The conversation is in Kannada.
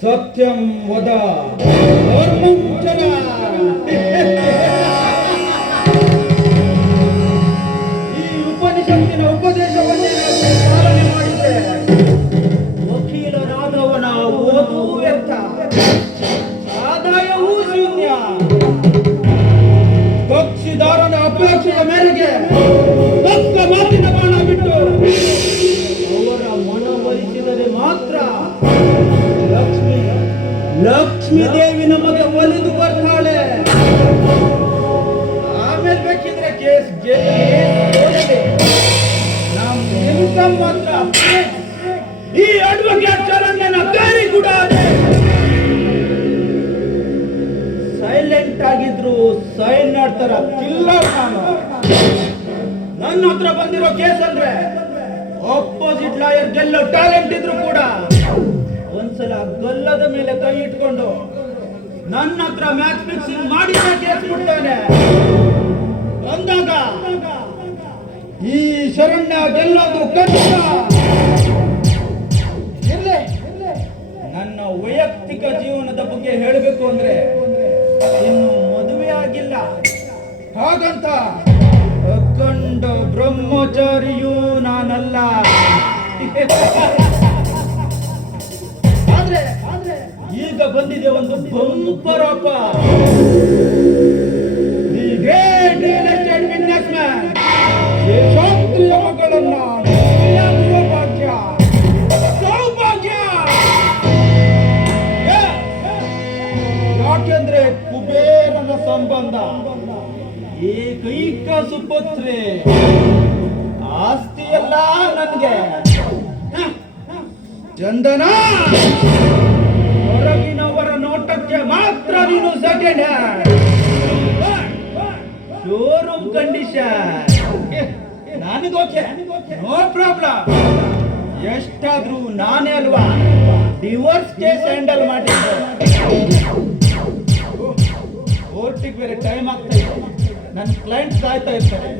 ಸತ್ಯಂ ವದ ಧರ್ಮಂ ಚರ. ಈ ಉಪನಿಷತ್ತಿನ ಉಪದೇಶವನ್ನೇ ನಾನು ಪಾಲನೆ ಮಾಡಿದ್ದೆ. ವಕೀಲರಾದವನ ಓದು ವ್ಯರ್ಥ, ಆದಾಯವೂ ಶೂನ್ಯ. ಕಕ್ಷಿದಾರನ ಅಪೇಕ್ಷೆಯ ಮೇರೆಗೆ ತಕ್ಕ ಮಾತಿನ ಬಾಣ ಬಿಟ್ಟು ಅವರ ಮನವೊಲಿಸಿದರೆ ಮಾತ್ರ ಲಕ್ಷ್ಮೀ ದೇವಿ ನಮಗೆ ಒಲಿದು ಬರ್ತಾಳೆ. ಆಮೇಲೆ ಬೇಕಿದ್ರೆ ಕೇಸ್ ಗೆಲ್ಲಿ ನಮ್ಮ ಇನ್ಕಮ್ ಮಾತ್ರ ಈ ಅಡ್ವೊಕೇಟ್ ಚರಣ್ಯನ ಗಾರಿ ಕೂಡ ಸೈಲೆಂಟ್ ಆಗಿದ್ರು ಸೈನ್ ಮಾಡ್ತಾರ ಇಲ್ಲ. ನಾನು ನನ್ನ ಹತ್ರ ಬಂದಿರೋ ಕೇಸ್ ಅಂದ್ರೆ ಆಪೋಸಿಟ್ ಲಾಯರ್ ಗೆಲ್ಲೋ ಟ್ಯಾಲೆಂಟ್ ಇದ್ರು ಕೂಡ ಒಂದ್ಸಲ ಗಲ್ಲದ ಮೇಲೆ ಕೈ ಇಟ್ಕೊಂಡು ನನ್ನ ಹತ್ರ ಮ್ಯಾಚ್ ಫಿಕ್ಸಿಂಗ್ ಮಾಡಿ ಕೇಸ್ ಬಿಡ್ತಾನೆ ಅಂದಾಗ ಈ ಶರಣ್ಯ ಗೆಲ್ಲೋದು ಕಷ್ಟ. ನನ್ನ ವೈಯಕ್ತಿಕ ಜೀವನದ ಬಗ್ಗೆ ಹೇಳಬೇಕು ಅಂದ್ರೆ ಇನ್ನು ಮದುವೆ ಆಗಿಲ್ಲ. ಹಾಗಂತ ಅಖಂಡ ಬ್ರಹ್ಮಚಾರಿಯೂ ನಾನಲ್ಲ. ಈಗ ಬಂದಿದೆ ಒಂದು bumper offer. The great real estate businessman ಶೇಷಾದ್ರಿಯ ಮಗಳನ್ನ ಸೌಭಾಗ್ಯ ಸೌಭಾಗ್ಯ. ಯಾಕೆಂದ್ರೆ ಕುಬೇರನ ಸಂಬಂಧ, ಏಕೈಕ ಸುಪುತ್ರಿ, ಆಸ್ತಿ ಎಲ್ಲ ನನ್ಗೆ. ಚಂದನ, ಹೊರಗಿನವರ ನೋಟಕ್ಕೆ ಮಾತ್ರ ನೀನು ಸೆಕೆಂಡ್ ಹ್ಯಾಂಡ್, ಶೋರೂಮ್ ಕಂಡೀಷನ್. ನನಗೋಕೆ ನೋ ಪ್ರಾಬ್ಲಮ್. ಎಷ್ಟಾದ್ರೂ ನಾನೇ ಅಲ್ವಾ ಡಿವೋರ್ಸ್ ಕೇಸ್ ಹ್ಯಾಂಡಲ್ ಮಾಡಿದ್ದು. ಕೋರ್ಟಿಗೆ ಬೇರೆ ಟೈಮ್ ಆಗ್ತಾ ಇದೆ, ನನ್ನ ಕ್ಲೈಂಟ್ ಕಾಯ್ತಾ ಇರ್ತಾರೆ.